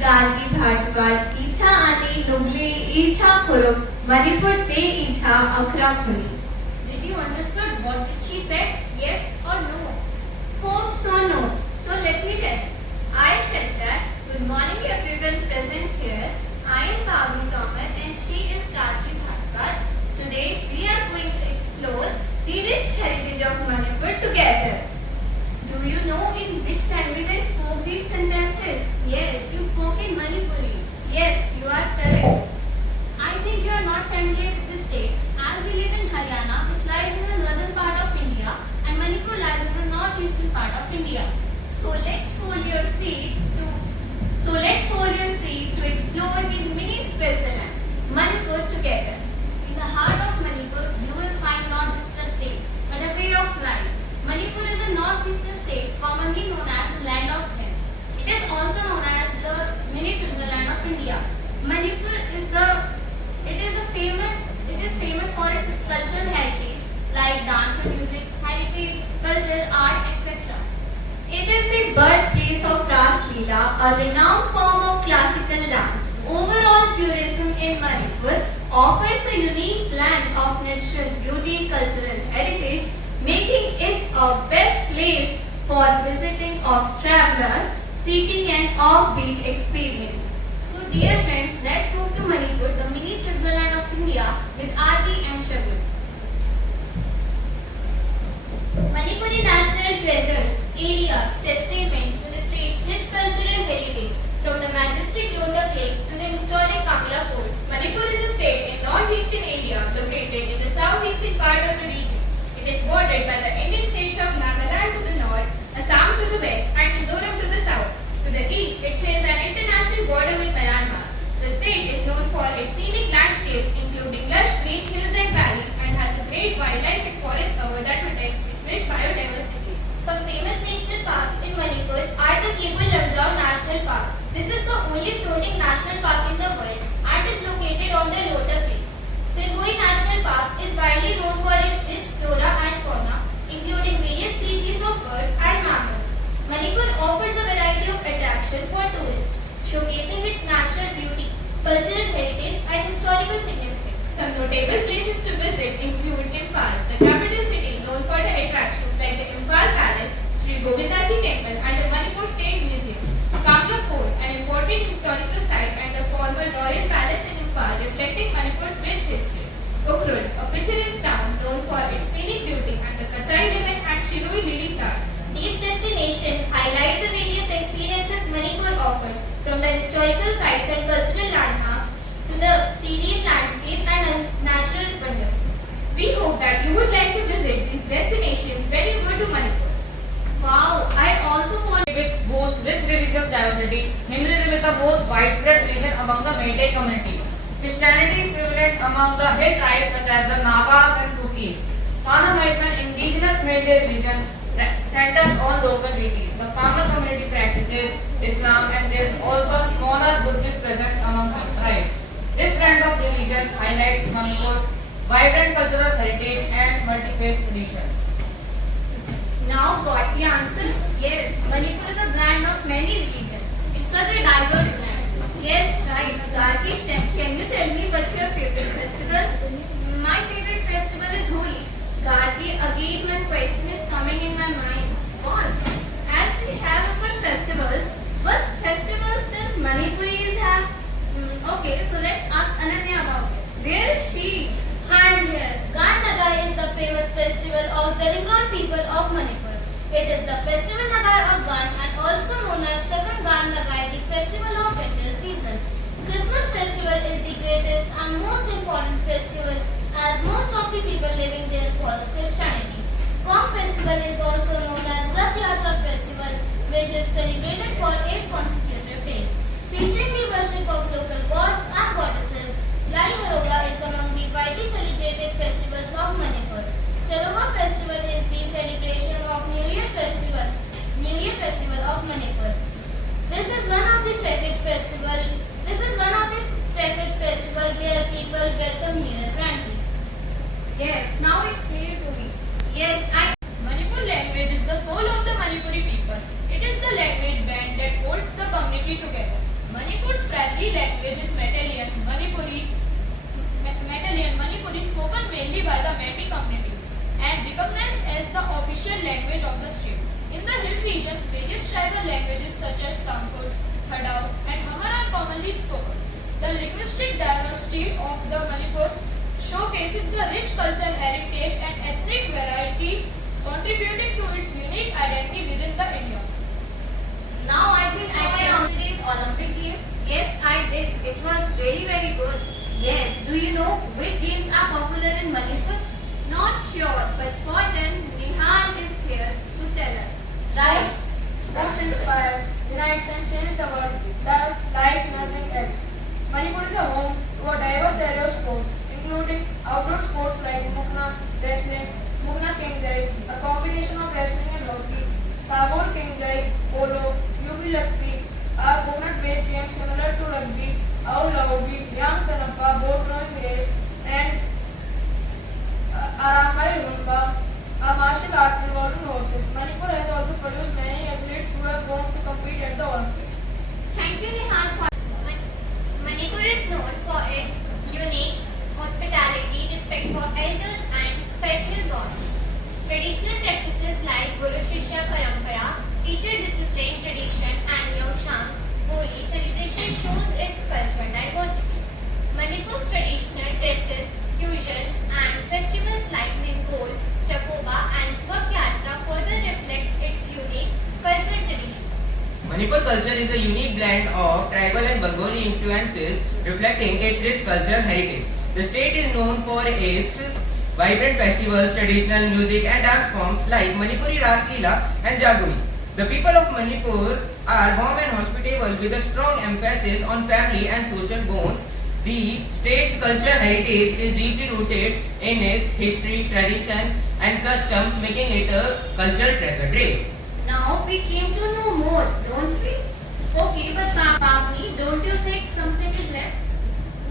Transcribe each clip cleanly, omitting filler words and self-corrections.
Gargi Bhartwaj, Icha Ani Nugli, Icha Kurup, Manipur Te Icha Akra Kuni. Did you understood what she said? Yes or no? Hope so, no. So let me tell you. I said that, good morning everyone present here. I am Bhavni Tomar and she is Gargi Bhartwaj. Today we are going to explore the rich heritage of Manipur together. Do you know in which language I spoke these sentences? Yes, you spoke in Manipuri. Yes, you are correct. I think you are not familiar with this state, as we live in Haryana, which lies in the northern part of India, and Manipur lies in the northeastern part of India. So let's hold your seat to explore the mini Switzerland, Manipur together. In the heart of Manipur, you will find not just a state, but a way of life. Manipur is a northeastern state, commonly known as the land of gems. It is also known as the mini Switzerland of India. Manipur is famous for its cultural heritage, like dance and music, heritage, culture, art, etc. It is the birthplace of Ras Leela, a renowned form of classical dance. Overall tourism in Manipur offers a unique blend of natural beauty, cultural heritage, making it a best place for visiting of travelers seeking an offbeat experience. So dear friends, let's move to Manipur, the mini Switzerland of India with Aarti and Shagun. Manipuri National Treasures areas testament to the state's rich cultural heritage, from the majestic Londak Lake to the historic Kangla Fort. Manipur is a state in northeastern India located in the southeastern part of the region. It is bordered by the Indian states of Nagaland to the north, Assam to the west, and Mizoram to the south. To the east, it shares an international border with Myanmar. The state is known for its scenic landscapes, including lush green hills and valleys, and has a great wildlife and forest cover that protects its rich biodiversity. Some famous national parks in Manipur are the Kebul Lamjau National Park. This is the only floating national park in the world and is located on the Londak Lake. Sirgui National Park is widely known for its rich flora and fauna, including various species of birds and mammals. Manipur offers a variety of attractions for tourists, showcasing its natural beauty, cultural heritage, and historical significance. Some notable places to visit include Imphal, the capital city known for the attractions like the Imphal Palace, Sri Govindaji Temple, and the Manipur State Museum. Kangla Fort, an important historical site, and the former royal palace in Imphal, reflecting Manipur's rich history. Ukhrul, a picturesque town known for its scenic beauty, and the Kachai women and Shirui Lily flowers. These destinations highlight the various experiences Manipur offers, from the historical sites and cultural landmarks to the serene landscapes and natural wonders. We hope that you would like to visit these destinations when you go to Manipur. Wow, I also want which boasts rich religious diversity. Hinduism is the most widespread religion among the Meitei community. Christianity is prevalent among the hill tribes such as the Nagas and Kukis. Sanam is an indigenous Meitei religion centers on local deities. The Kamal community practices Islam and there is also a smaller Buddhist presence among some tribes. This blend of religions highlights Manipur's vibrant cultural heritage and multi-faith traditions. now got the answer. Yes, Manipur is a blend of many religions. It's such a diverse land. Yes, right. Gargi, can you tell me what's your favorite festival? My favorite festival is Holi. Gargi, again one question is coming in my mind. What? As we have our festivals, what festivals does Manipuris have? Okay, so let's ask Ananya about it. Where is she? I am here. Gan Nagai is the famous festival of Zarikon people of Manipur. It is the festival Nagai of Gan and also known as Chakan Gan Nagai, the festival of winter season. Christmas festival is the greatest and most important festival as most of the people living there follow Christianity. Kong festival is also known as Rath Yatra festival, which is celebrated for 8 consecutive days, featuring the worship of local gods and goddesses. Lai Haroga is among the widely celebrated festivals of Manipur. Charoma festival is the celebration of New Year festival of Manipur. This is one of the sacred festival where people welcome New Year grandly. Yes, now it's clear to me. Yes, I. Manipur language is the soul of the Manipuri people. It is the language band that holds the community together. Manipur's primary language is Meiteian Manipuri spoken mainly by the Meitei community and recognized as the official language of the state. In the hill regions, various tribal languages such as Tangkhul, Thadao and Hamar are commonly spoken. The linguistic diversity of the Manipur showcases the rich cultural heritage and ethnic variety contributing to its unique identity within the India. Now I think I can answer today's Olympic game. Yes, I did. It was really very good. Yes, do you know which games are popular in Manipur? Not sure, but for then, Nihal is here to tell us. Right. Sports inspires, unites and changes the world like nothing else. Manipur is a home to a diverse array of sports, including outdoor sports like Mukna, wrestling, Mukna Kingjai, a combination of wrestling and hockey, Sabol Kingjai, polo, UP Lakpi, a coconut-based game similar to rugby, Aul Lahobi, Yang Tanappa, boat rowing race, and Arambai Humba, a martial art involving horses. Manipur has also produced many athletes who have gone to compete at the Olympics. Thank you, Nihal, for Manipur is known for its unique hospitality, respect for elders and special bonds. Traditional practices like Guru Shishya Parampara, teacher discipline, tradition and Yausham, Holi celebration shows its cultural diversity. Manipur's traditional dresses, cuisines and festivals like Ningol, Chakoba and Vak Yatra further reflects its unique cultural tradition. Manipur culture is a unique blend of tribal and Bengali influences reflecting its rich cultural heritage. The state is known for its vibrant festivals, traditional music and dance forms like Manipuri Ras Leela and Jaguri. The people of Manipur are warm and hospitable with a strong emphasis on family and social bonds. The state's cultural heritage is deeply rooted in its history, tradition and customs, making it a cultural treasure trove. now we came to know more, don't we? Okay, but Pavni, don't you think something is left?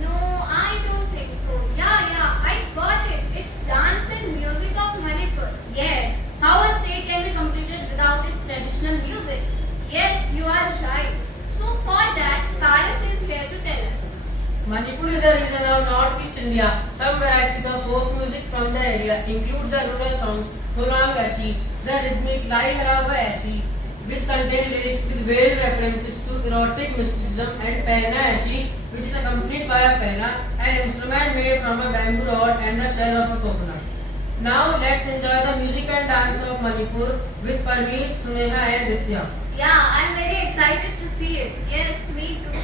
No, I don't think so. Yeah, I got it. It's dance and music of Manipur. Yes. How a state can be completed without its traditional music? Yes, you are right. So for that, Paras is here to tell us. Manipur is a region of northeast India. Some varieties of folk music from the area include the rural songs Khurram Aisi, the rhythmic Lai Haraba Aisi, which contain lyrics with veiled references to erotic mysticism, and Perna Aisi, which is accompanied by a perna, an instrument made from a bamboo rod and the shell of a coconut. Now let's enjoy the music and dance of Manipur with Parmeet, Suneha and Nitya. Yeah, I'm very excited to see it. Yes, me too.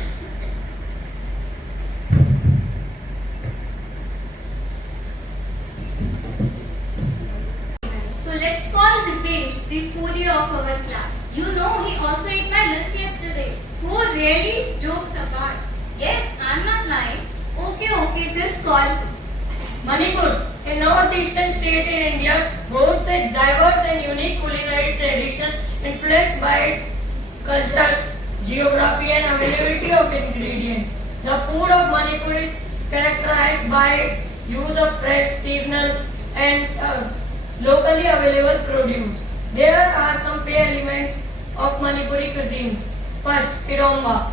So let's call Dipesh, the foodie of our class. You know, he also ate my lunch yesterday. Who really? Jokes apart. Yes, I'm not lying. Okay, just call him. Manipur, a northeastern state in India, boasts a diverse and unique culinary tradition influenced by its culture, geography and availability of ingredients. The food of Manipur is characterized by its use of fresh, seasonal and locally available produce. There are some key elements of Manipuri cuisines. First, idomba,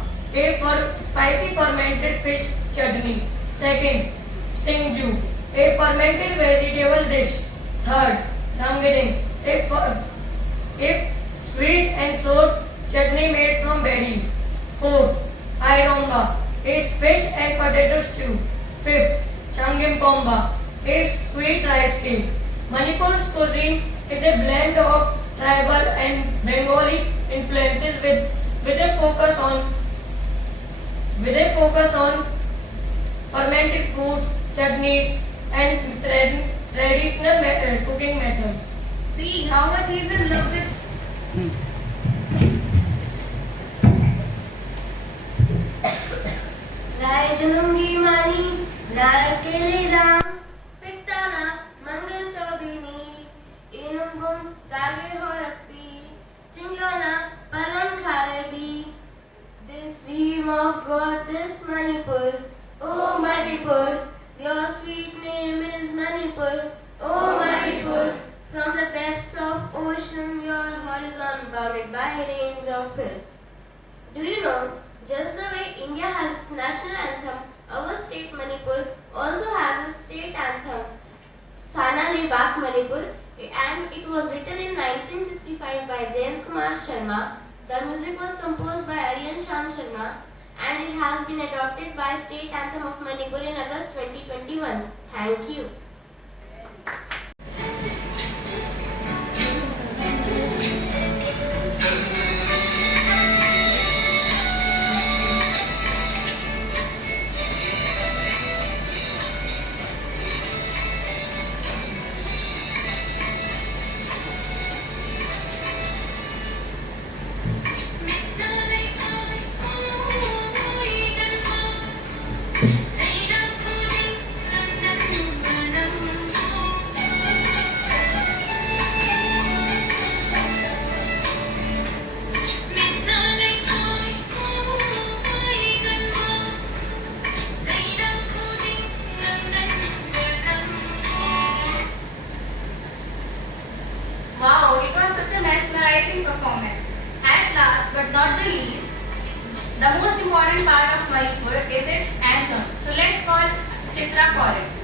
spicy fermented fish chutney. Second, singju, a fermented vegetable dish. Third, thangading, a sweet and sour chutney made from berries. Fourth, idomba, a fish and potato stew. Fifth, changimpomba, a sweet rice cake. Manipur's cuisine is a blend of tribal and Bengali influences with a focus on fermented foods, chutneys, and traditional cooking methods. See how much he's in love with. राय जन्मगी मानी नारद के लिए राम पिताना मंगल चौबिनी इनुंगुम तागे हो रखी चिंगोना परम खारे भी this dream of God this Manipur oh Manipur your sweet name is Manipur oh Manipur from the depths of ocean your horizon bounded by range of hills do you know just the way Sharma, and it has been adopted by State Anthem of Manipur in August 2021. Thank you. Wow, it was such a mesmerizing performance. At last, but not the least, the most important part of Manipur is its anthem. So let's call Chitra for it.